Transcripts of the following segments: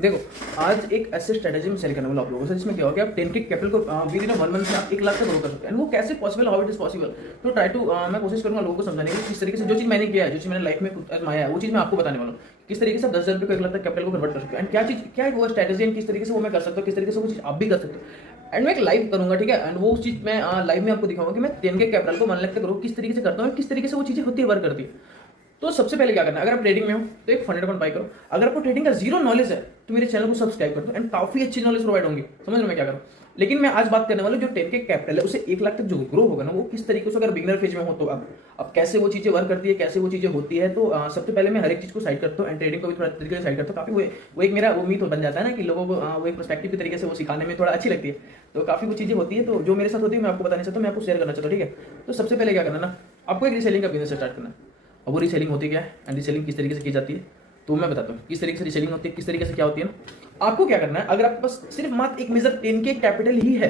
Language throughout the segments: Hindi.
देखो, आज एक ऐसे स्ट्रेटेजी में सेल करने वाला आप लोगों से जिसमें क्या होगा, आप 10 के कैपिटल को विद इन 1 मंथ में आप 1 लाख तक ग्रो कर सकते हैं। एंड वो कैसे possible, how it is possible. तो ट्राई टू मैं कोशिश करूंगा लोगों को समझाने की किस तरीके से जो चीज़ मैंने किया है, जो चीज़ मैंने लाइफ में आजमाया है, वो चीज़ मैं आपको बताने वाला हूँ। किस तरीके से आप 10,000 रुपये को 1 लाख तक कैपिटल को कन्वर्ट कर सकते हो, एंड क्या चीज़ क्या है वो स्ट्रेटेजी, एंड किस तरीके से वो मैं कर सकता हूँ, किस तरीके से वो चीज़ आप भी कर सकते हो। एंड मैं एक लाइव करूंगा, ठीक है। एंड वो चीज़ मैं लाइव में आपको दिखाऊंगा कि मैं 10 के कैपिटल को 1 लाख तक ग्रो किस तरीके से करता हूँ, किस तरीके से वो चीज़ें होती है, वर्क करती है। तो सबसे पहले क्या करना है, अगर आप ट्रेडिंग में हो तो एक फंडेड अकाउंट बाय करो। अगर आपको ट्रेडिंग का जीरो नॉलेज है तो मेरे चैनल को सब्सक्राइब कर दो, एंड काफी अच्छी नॉलेज प्रोवाइड होंगी। समझ लो मैं क्या करूँ। लेकिन मैं आज बात करने वाला हूं जो 10 के कैपिटल है उसे 1 लाख तक जो ग्रो होगा ना, वो किस तरीके से, अगर बिगिनर फेज में हो तो अब कैसे वो चीजें वर्क करती है, कैसे वो चीजें होती है। तो सबसे पहले मैं हर एक चीज को साइड करता हूँ, एंड ट्रेडिंग को भी थोड़ा तरीके से साइड करता हूँ। काफी वो एक मेरा उम्मीद बन जाता है ना कि लोगों को वो एक पर्सपेक्टिव के तरीके से वो सिखाने में थोड़ा अच्छी लगती है। तो काफी वो चीजें होती है तो जो मेरे साथ होती है मैं आपको बताना चाहता हूँ, मैं आपको शेयर करना चाहता हूँ, ठीक है। तो सबसे पहले क्या करना ना, आपको एक रीसेलिंग का बिजनेस स्टार्ट करना है। अब वो रीसेलिंग होती क्या है, एंड रीसेलिंग किस तरीके से की जाती है, तो मैं बताता हूँ किस तरीके से रीसेलिंग होती है, किस तरीके से क्या होती है ना। आपको क्या करना है, अगर आपके पास सिर्फ मात्र एक मेजर 10 के कैपिटल ही है,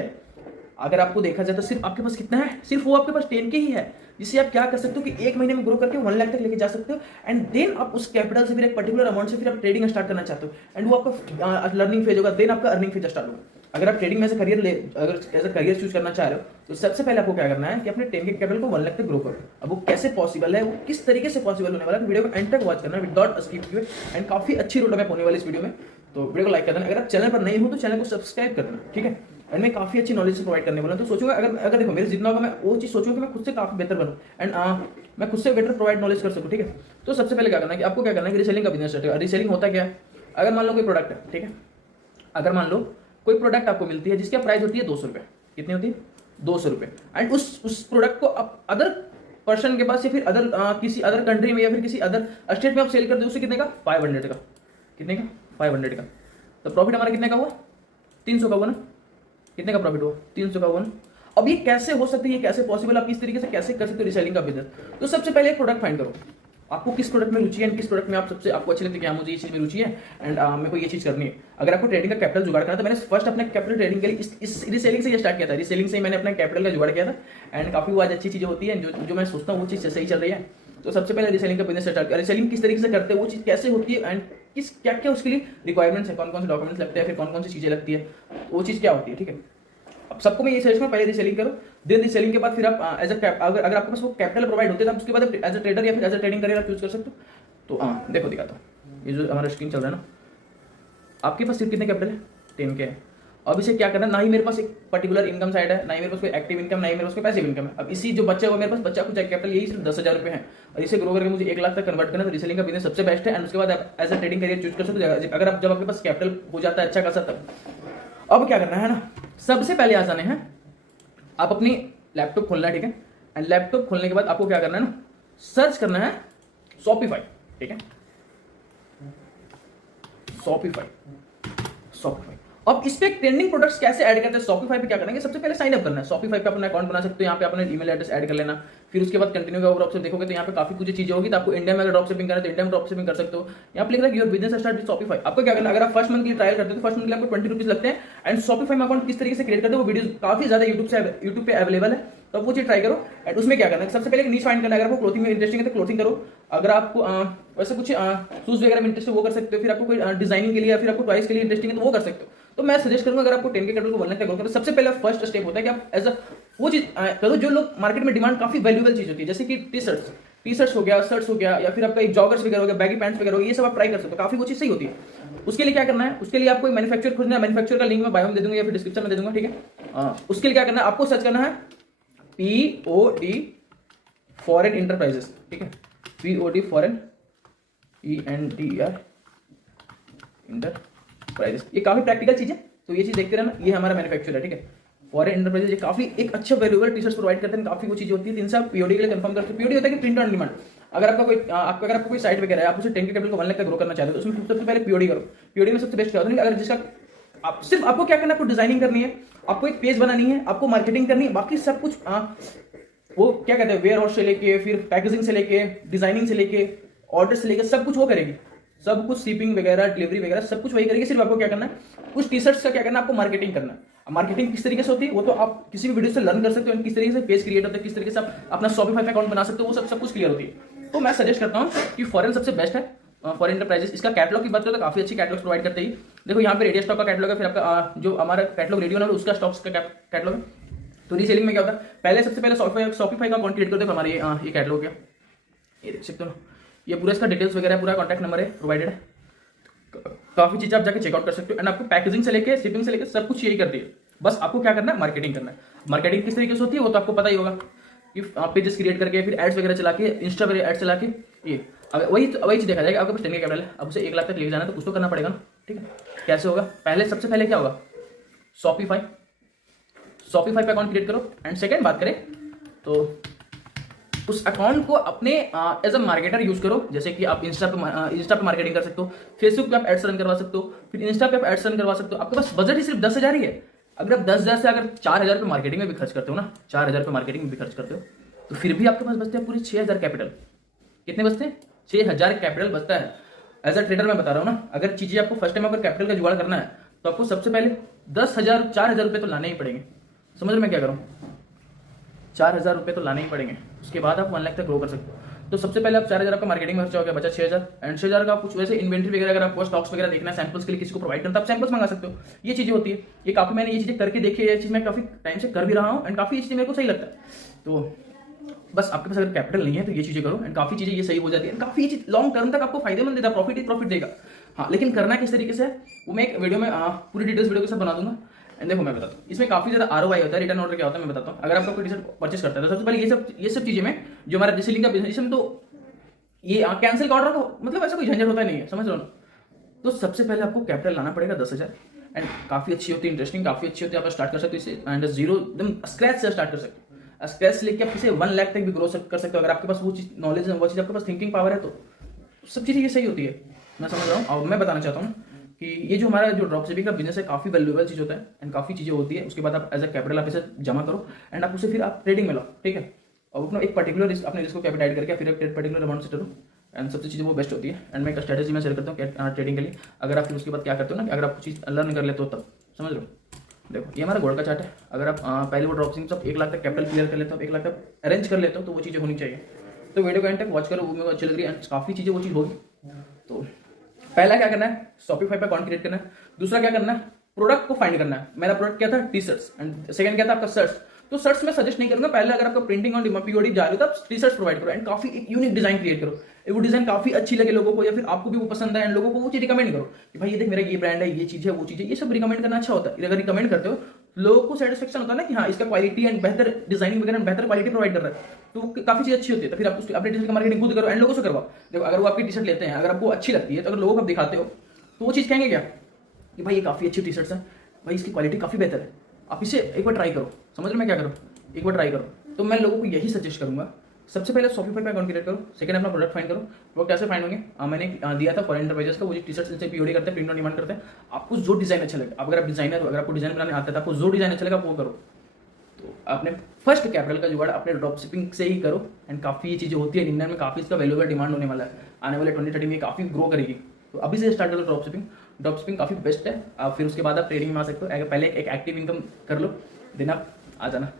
अगर आपको देखा जाए तो सिर्फ आपके पास कितना है, सिर्फ वो आपके पास 10 के ही है, जिससे आप क्या कर सकते हो कि एक महीने में ग्रो करके 1 लाख तक लेके जा सकते हो। एंड देन आप उस कैपिटल से फिर एक पर्टिकुलर अमाउंट से फिर आप ट्रेडिंग स्टार्ट करना चाहते हो, एंड वो आपका लर्निंग फेज होगा, देन आपका अर्निंग फेज स्टार्ट होगा। अगर आप ट्रेडिंग में से करियर अगर एज अ करियर चूज करना चाह रहे हो तो सबसे पहले आपको क्या करना है कि अपने 10 के कैपिटल को 1 लाख तक ग्रो करो। अब वो कैसे पॉसिबल है, वो किस तरीके से पॉसिबल होने वाला है, वीडियो को एंड तक वॉच करना विदाउट स्किप किए। एंड काफी अच्छी रोड मैप होने वाली इस वीडियो में, तो वीडियो को लाइक कर देना। अगर आप चैनल पर नहीं हो तो चैनल को सब्सक्राइब करना, ठीक है। एंड मैं काफी अच्छी नॉलेज प्रोवाइड करने वाला हूं, तो सोचूंगा अगर अगर देखो मेरे जितना होगा मैं वो चीज सोचूंगा कि मैं खुद से काफी बेहतर बनूं, एंड मैं खुद से बेटर प्रोवाइड नॉलेज कर सकूं, ठीक है। तो सबसे पहले क्या करना है कि आपको क्या करना है कि रीसेलिंग का बिजनेस स्टार्ट है। रीसेलिंग होता क्या है, अगर मान लो कोई प्रोडक्ट है, ठीक है, अगर मान लो कोई प्रोडक्ट आपको मिलती है जिसकी प्राइस होती है 200 रुपये, कितनी होती है 200 रुपये, एंड उस प्रोडक्ट को आप अदर पर्सन के पास या फिर अदर किसी अदर कंट्री में या फिर किसी अदर स्टेट में आप सेल कर दो, उसे कितने का 500 का, कितने का 500 का। तो प्रॉफिट हमारा कितने का हुआ 300 का हुआ ना, कितने का प्रॉफिट हुआ 300 का हुआ ना। अब ये कैसे हो सकती है, ये कैसे पॉसिबल, आप इस तरीके से कैसे कर सकते हो रीसेलिंग का बिजनेस। तो सबसे पहले एक प्रोडक्ट फाइंड करो, आपको किस प्रोडक्ट में रुचि है, किस प्रोडक्ट में आप सबसे आपको अच्छी लगती है कि मुझे ये चीज में रुचि है, एंड मेरे को ये चीज करनी है। अगर आपको ट्रेडिंग का कैपिटल जुगाड़ करना है तो मैंने फर्स्ट अपने कैपिटल ट्रेडिंग के लिए इस रीसेलिंग से ये स्टार्ट किया था। रीसेलिंग से ही मैंने अपना कैपिटल का जुगाड़ किया था, एंड काफी वो आज अच्छी चीजें होती है जो मैं सोचता हूँ वो चीज सही चल रही है। तो सबसे पहले रीसेलिंग का बिजनेस स्टार्ट किया। रीसेलिंग किस तरीके से करते हैं, वो चीज कैसे होती है, एंड किस क्या क्या उसके लिए रिक्वायरमेंट्स है, कौन कौन से डॉक्यूमेंट्स लगते हैं, फिर कौन कौन सी चीजें लगती है, वो चीज क्या होती है, ठीक है। अब सबको मैं ये सजेस्ट करूँ पहले रीसेलिंग करो, देन रीसेलिंग के बाद फिर आप एज अगर आपके पास वो कैपिटल प्रोवाइड होते हैं तो उसके बाद एज अ ट्रेडर या फिर एज अ ट्रेडिंग करियर आप चूज कर सकते हो। तो देखो दिखाता हूँ, ये जो हमारा स्क्रीन चल रहा है ना, आपके पास सिर्फ कितने कैपिटल है 10 के है। अब इसे क्या करना है, ना ही मेरे पास एक पर्टिकुलर इनकम साइड है, ना ही मेरे पास कोई एक्टिव इनकम, ना ही मेरे पास कोई पैसिव इनकम है। अब इसी जो बच्चा है मेरे पास बच्चा कुछ कैपिटल यही सिर्फ 10,000 रुपये है, और इसे ग्रो करके मुझे 1 लाख तक कन्वर्ट करना है। तो रीसेलिंग का बिजनेस सबसे बेस्ट है, एंड उसके बाद आप as a trading career choose कर सकते हो अगर आप जब आपके पास कैपिटल हो जाता है अच्छा खासा तब। अब क्या करना है ना, सबसे पहले आ जाने हैं आप अपनी लैपटॉप खोलना है, ठीक है। एंड लैपटॉप खोलने के बाद आपको क्या करना है ना, सर्च करना है शॉपिफाई, ठीक है, शॉपिफाई। अब इस पे ट्रेंडिंग प्रोडक्ट्स कैसे ऐड करते हैं, शॉपिफाई पे क्या करेंगे, सबसे पहले साइन अप करना है। शॉपिफाई पे अपना अकाउंट बना सकते हो, यहाँ पे अपना ईमेल एड्रेस ऐड कर लेना। फिर उसके बाद कंटिन्यू का ऑप्शन देखोगे तो यहाँ पे काफी कुछ चीजें होगी। तो आपको इंडिया में अगर ड्रॉप शिपिंग करना है तो इंडिया में ड्रॉप शिपिंग कर सकते हो। यहाँ पे लिख रहा है your business start with Shopify. आपको क्या करना है, अगर आप फर्स्ट मंथ के लिए ट्रायल करते हो तो फर्स्ट मंथ के लिए आपको 20 रुपीज लगते हैं। एंड शॉपिफाई में अकाउंट किस तरीके से क्रिएट करते हो वो वीडियो काफी ज्यादा यूट्यूब पे अवेलेबल है, तो वो चीज ट्राई करो। एंड उसमें क्या करना है, सबसे पहले एक नीश फाइंड करना है। अगर आपको क्लोथिंग में इंटरेस्टिंग है तो क्लोथिंग करो, अगर आपको वैसे कुछ शूज वगैरह में इंटरेस्ट है वो कर सकते हो। फिर आपको कोई डिजाइनिंग के लिए या फिर आपको टॉयज के लिए इंटरेस्टिंग है तो वो कर सकते हो। तो मैं सजेस्ट करूंगा अगर आपको 10 के कैपिटल को 1 लाख तक ग्रो करना, सबसे पहला फर्स्ट स्टेप होता है कि आप एज अ वो चीज करो जो लोग मार्केट में डिमांड काफी वैल्यूएबल चीज होती है, जैसे कि टी शर्ट्स हो गया, शर्ट्स हो गया, या फिर आपका एक जॉगर्स वगैरह हो गया, बैगी पैंट्स वगैरह हो गया, ये सब आप ट्राई कर सकते हो, काफी वो चीज सही होती है। उसके लिए क्या करना है, उसके लिए आपको मैन्युफैक्चर खोजना है। मैन्युफैक्चर का लिंक मैं बायो में दे दूंगा या फिर डिस्क्रिप्शन में दे दूंगा, ठीक है। उसके लिए क्या करना है, आपको सर्च करना है POD फॉरेन इंटरप्राइजेस, ठीक है, POD फॉरेन ENTR इंटरप्राइजेस। ये काफी प्रैक्टिकल चीज है, तो ये चीज देखते रहना। ये हमारा मैन्युफैक्चर है, ठीक है, फॉरेन एंटरप्राइजेज। ये काफी एक अच्छा वैल्यूएबल टी शर्ट्स प्रोवाइड करते हैं, काफी वो चीज होती है। इनसे आप POD के लिए कंफर्म करते हैं। POD होता है कि प्रिंट ऑन डिमांड। अगर आपका कोई साइट वगैरह है, आप उसे 10 के कैपिटल को 1 लाख तक ग्रो करना चाहते हो तो उसमें सबसे पहले POD करो। POD में सबसे बेस्ट क्या होता है, अगर जिसका आप सिर्फ आपको क्या करना है, आपको डिजाइनिंग करनी है, आपको एक पेज बनानी है, आपको मार्केटिंग करनी है, बाकी सब कुछ वो क्या कहते हैं वेयर हाउस से लेके फिर पैकेजिंग से लेके डिजाइनिंग से लेके ऑर्डर से लेके सब कुछ वो करेगी। सब कुछ शिपिंग वगैरह डिलीवरी वगैरह सब कुछ वही करेगी। सिर्फ आपको क्या करना है, कुछ टी शर्ट्स का क्या करना है, आपको मार्केटिंग करना है। मार्केटिंग किस तरीके से होती है वो तो आप किसी भी वीडियो से लर्न कर सकते हो। किस तरीके से पेज क्रिएट होता है, किस तरीके से आप अपना शॉपिफाई अकाउंट बना सकते हो, वो सब कुछ क्लियर होती है। तो मैं सजेस्ट करता हूँ कि फॉरेन सबसे बेस्ट है। फॉरेन एंटरप्राइजेस, इसका कैटलॉग की बात करें तो काफी अच्छी कैटलॉग प्रोवाइड करते हैं। देखो यहाँ पे रेडिया स्टॉक का कैटलॉग है, फिर आपका जो हमारा कैटलॉग रेडियो ना उसका स्टॉक्स का कैटलॉग है। तो रीसेलिंग में क्या होता है, पहले सबसे पहले शॉपिफाई का अकाउंट क्रिएट करते हो, हमारे ये कैटलॉग है, ये देख सकते हो ना, ये पूरा इसका डिटेल्स वगैरह पूरा कॉन्टैक्ट नंबर है प्रोवाइडेड है, काफी चीजें आप जाके चेकआउट कर सकते हो। एंड आपको पैकेजिंग से लेके शिपिंग से लेके सब कुछ यही करती है, बस आपको क्या करना है, मार्केटिंग करना है। मार्केटिंग किस तरीके से होती है वो तो आपको पता ही होगा कि आप पेजेस क्रिएट करके फिर एड्स वगैरह चला के, इंस्टा पर एड्स चला के, ये अब वही चीज देखा जाएगा। आपके पास 10K कैपिटल है, अब उसे 1 लाख तक ले जाना है तो कुछ तो करना पड़ेगा ना, ठीक है। कैसे होगा, पहले सबसे पहले क्या होगा, शॉपिफाई पे अकाउंट क्रिएट करो। एंड सेकंड बात करें तो उस अकाउंट को अपने एज अ मार्केटर यूज करो, जैसे कि आप इंस्टा पे मार्केटिंग कर सकते हो, फेसबुक पे आप एड्स रन करवा सकते हो, फिर इंस्टा पे आप एड्स रन करवा सकते हो। आपके पास बजट ही सिर्फ 10,000 ही है। अगर आप 10,000 से अगर 4,000 रुपये मार्केटिंग में भी खर्च करते हो ना, 4,000 रुपये मार्केटिंग में भी खर्च करते हो, तो फिर भी आपके पास बचते हैं पूरे 6,000 कैपिटल। कितने बचते हैं, 6,000 कैपिटल बचता है। एज अ ट्रेडर मैं बता रहा हूँ ना, अगर चीजें आपको फर्स्ट टाइम अगर कैपिटल का जुगाड़ करना है तो आपको सबसे पहले 10,000 4,000 रुपये तो लाने ही पड़ेंगे। समझ रहे मैं क्या करूँ, 4,000 रुपये तो लाने ही पड़ेंगे, उसके बाद आप 1 लाख तक ग्रो कर सकते हो। तो सबसे पहले आप 4,000 आपका मार्केटिंग में खर्चा हो गया, बचा 6,000। एंड 6,000 का कुछ वैसे इन्वेंट्री वगैरह, अगर आपको स्टॉक्स वगैरह देखना है, सैंपल्स के लिए किसी को प्रोवाइड करना, तो आप सैंपल्स मंगा सकते हो। ये चीजें होती है, ये काफी मैंने ये चीजें करके देखी है, ये चीज मैं काफी टाइम से कर भी रहा हूँ एंड काफी ये चीजें मेरे को सही लगता है। तो बस आपके पास अगर कैपिटल नहीं है तो ये चीजें करो एंड काफी चीजें ये सही हो जाती है, काफी ये चीज लॉन्ग टर्म तक आपको फायदेमंद देता है, प्रॉफिट देगा। हाँ, लेकिन करना किस तरीके से वो मैं एक वीडियो में पूरी डिटेल्स वीडियो के साथ बना दूंगा। एंड देखो मैं बताता हूँ, इसमें काफी ज्यादा ROI होता है, रिटर्न ऑर्डर क्या होता है मैं बताता हूँ। अगर आपको कोई टी शर्ट परचेस करता है तो सबसे पहले ये सब चीजें में जो हमारा रीसेलिंग का बिजनेस, इसमें तो ये कैंसिल का ऑर्डर का मतलब ऐसा कोई झंझट होता नहीं है, समझ लो ना। तो सबसे पहले आपको कैपिटल लाना पड़ेगा 10,000 एंड काफी अच्छी होती है, इंटरेस्टिंग काफी अच्छी होती है। आप स्टार्ट कर सकते हो इसे एंड जीरो एकदम स्क्रैच से स्टार्ट कर सकते हो। स्क्रैच से लेके आप इसे 1 लाख तक भी ग्रो कर सकते हो, अगर आपके पास वो चीज नॉलेज है, वो चीज आपके पास थिंकिंग पावर है, तो सब चीजें ये सही होती है। मैं समझ रहा हूँ और मैं बताना चाहता हूँ कि ये जो हमारा जो ड्रॉप शिपिंग का बिजनेस है काफी वैल्यूएबल चीज होता है एंड काफी चीजें होती है। उसके बाद आप एज अ कैपिटल आप इसे जमा करो एंड आप उसे फिर आप ट्रेडिंग में लाओ, ठीक है। और अपना एक पर्टिकुलर अपने रिस्क को कैपिटाइड करके फिर आप पर्टिकुलर अमाउंट से करो एंड सबसे चीज़ें वो बेस्ट होती है। एंड मैं एक स्ट्रेटेजी में शेयर करता हूँ ट्रेडिंग के लिए। अगर आप फिर उसके बाद क्या करते हो ना कि अगर आप कुछ चीज़ लर्न कर लेते हो तब, समझ लो। देखो ये हमारा गोल्ड का चार्ट है, अगर आप पहले वो ड्रॉप शिपिंग सब 1 लाख तक कैपिटल क्लियर कर लेते हो, 1 लाख तक अरेंज कर लेते हो, तो वो चीज़ें होनी चाहिए। तो वीडियो को एंड तक वॉच करो, वो मेरे को अच्छी लग रही है एंड काफ़ी चीज़ें वो चीज़ होगी। तो पहला क्या करना है, शॉपिफाई पे अकाउंट क्रिएट करना है। दूसरा क्या करना है, प्रोडक्ट को फाइंड करना है। मेरा प्रोडक्ट क्या था, टी शर्ट्स। एंड सेकंड क्या था आपका शर्ट्स। तो शर्ट्स मैं सजेस्ट नहीं करूंगा, पहले अगर आपका प्रिंटिंग और POD जा रहे हो तो आप टी शर्ट्स प्रोवाइड करो एंड काफी एक यूनिक डिजाइन क्रिएट करो। वो डिजाइन काफी अच्छी लगे लोगों को या फिर आपको भी वो पसंद है एंड लोगों को वो चीज रिकमेंड करो कि भाई ये देख मेरा ये ब्रांड है, ये चीज है, वो चीज है। ये सब रिकमेंड करना अच्छा होता है। अगर रिकमेंड करते हो लोगों को सेटिस्फेक्शन होता है ना कि हाँ इसका क्वालिटी एंड बेहतर डिजाइनिंग वगैरह बेहतर क्वालिटी प्रोवाइड कर रहा है, तो काफी चीज अच्छी होती है। तो फिर आप उसकी अपने टी शर्ट का मार्केटिंग खुद करो एंड लोगों से करवाओ। देखो अगर वो आपकी टी शर्ट लेते हैं, अगर आपको अच्छी लगती है, तो अगर लोगों को आप दिखाते हो तो वो चीज कहेंगे क्या कि भाई ये काफी अच्छी टी शर्ट्स है, भाई इसकी क्वालिटी काफी बेहतर है, आप इसे एक बार ट्राई करो। समझ रहे मैं क्या करूँ, एक बार ट्राई करो। तो मैं लोगों को यही सजेस्ट करूंगा, सबसे पहले शॉपिफाई पे अकाउंट क्रिएट करो। सेकंड अपना प्रोडक्ट फाइंड करो। प्रोडक्ट कैसे फाइंड होंगे, मैंने दिया था फॉरेन एंटरप्राइजेस का, वो टी शर्ट से POD करते हैं, प्रिंट ऑन डिमांड करते हैं। आपको जो डिजाइन अच्छा लगे, अगर आप डिजाइनर हो, अगर आपको डिजाइन बनाने आता है, आपको जो डिजाइन अच्छा लगा वो करो। तो आपने फर्स्ट कैपिटल का जुगाड़ अपने ड्रॉप शिपिंग से ही करो एंड काफी ये चीजें होती है इंडिया में, काफी इसका वैल्यूएबल डिमांड होने वाला है, आने वाले 2030 में काफी ग्रो करेगी। तो अभी से स्टार्ट करो ड्रॉप शिपिंग। ड्रॉप शिपिंग काफी बेस्ट है। आप फिर उसके बाद आप ट्रेडिंग में आ सकते हो। अगर पहले एक एक्टिव इनकम कर लो, देन आप आ जाना।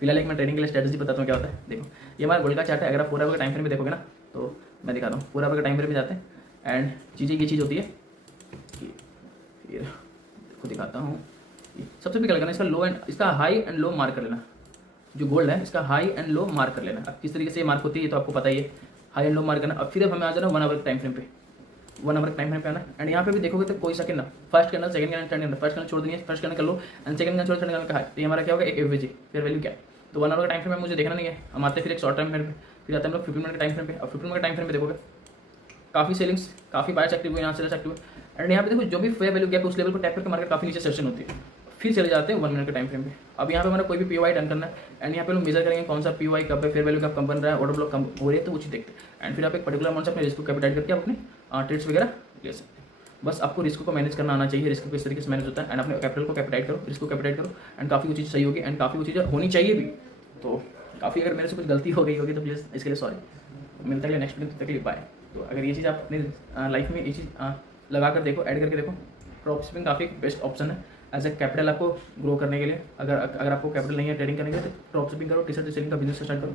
फिलहाल एक मैं ट्रेडिंग के लिए स्ट्रेटजी बताता हूँ क्या होता है। देखो ये हमारा गोल्ड का चार्ट है। अगर आप 4 आवर का टाइम फ्रेम में देखोगे ना, तो मैं दिखाता हूँ 4 आवर का टाइम फ्रेम में जाते हैं एंड चीज़ें ये चीज़ होती है कि ये देखो दिखाता हूँ। सबसे पहले क्या करना है, इसका लो एंड इसका हाई एंड लो मार्क कर लेना। जो गोल्ड है इसका हाई एंड लो मार्क कर लेना। अब किस तरीके से ये मार्क होती है तो आपको पता ही है, हाई एंड लो मार्क करना। अब फिर हमें आ जाना 1 आवर टाइम फ्रेम पे, 1 आवर टाइम फ्रेम पे आना एंड यहाँ पे भी देखोगे तो कोई सेकंड ना, first candle second candle third candle, first candle छोड़ देंगे, फर्स्ट कैंडल कर लो एंड सेकंड कैंडल छोड़ थर्ड कैंडल का हाई। तो ये हमारा क्या होगा, एक एवरेज फेयर वैल्यू क्या है। तो 1 आवर का टाइम फ्रेम में मुझे देखना नहीं है, हम आते हैं फिर एक शॉर्ट टाइम फ्रेम पे, फिर आते हैं हम लोग 15 मिनट के टाइम फ्रेम पे। अब 15 मिनट के टाइम फ्रेम पे देखोगे काफी सेलिंग्स, काफी बायर्स एक्टिव हुए, यहाँ सेलर्स एक्टिव हुए एंड यहाँ पे देखो जो भी फेयर वैल्यू गैप उस लेवल पर टैप करके मार्केट काफी नीचे सेशन होती है। फिर चले जाते हैं 1 मिनट के टाइम फ्रेम पे। अब यहाँ पे हमारा कोई भी POI डन करना है एंड यहाँ पे लोग मेजर करेंगे कौन सा POI कब है, फेयर वैल्यू कब कम बन रहा है, ऑर्डर ब्लॉक कम हो रही है, तो वो चीज़ देखते हैं एंड फिर आप एक पर्टिकुलर अमाउंट से अपने रिस्क को कैपिटाइज करके आप अपने ट्रेड्स वगैरह ले सकते हैं। बस आपको रिस्क को मैनेज करना आना चाहिए, रिस्क किस तरीके से मैनेज होता है एंड अपने कैपिटल को कैपिटाइज करो, रिस्क को कैपिटाइज करो एंड काफ़ी वो चीज़ सही होगी एंड काफ़ी वो चीज़ होनी चाहिए भी। तो काफ़ी अगर मेरे से कुछ गलती हो गई होगी तो प्लीज़ इसके लिए सॉरी। मिलता है नेक्स्ट वीडियो, तक के लिए बाय। तो अगर ये चीज़ आप अपने लाइफ में ये चीज़ लगा कर देखो, ऐड करके देखो, ड्रॉप शिपिंग काफ़ी बेस्ट ऑप्शन है एज ए कैपिटल आपको ग्रो करने के लिए। अगर आपको कैपिटल नहीं है ट्रेडिंग करने के लिए तो ड्रॉप शिपिंग करो, टी शर्ट सेलिंग का बिजनेस स्टार्ट करो।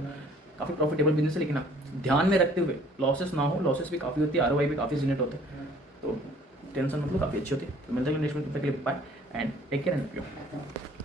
काफ़ी प्रॉफिटेबल बिजनेस है, लेकिन आप ध्यान में रखते हुए लॉसेस ना हो, लॉसेस भी काफ़ी होती है, आरओआई भी काफ़ी जनरेट होते हैं, तो टेंशन मतलब काफ़ी अच्छी होती है। तो मिलते हैं नेक्स्ट वीडियो, तब तक के लिए bye and take care and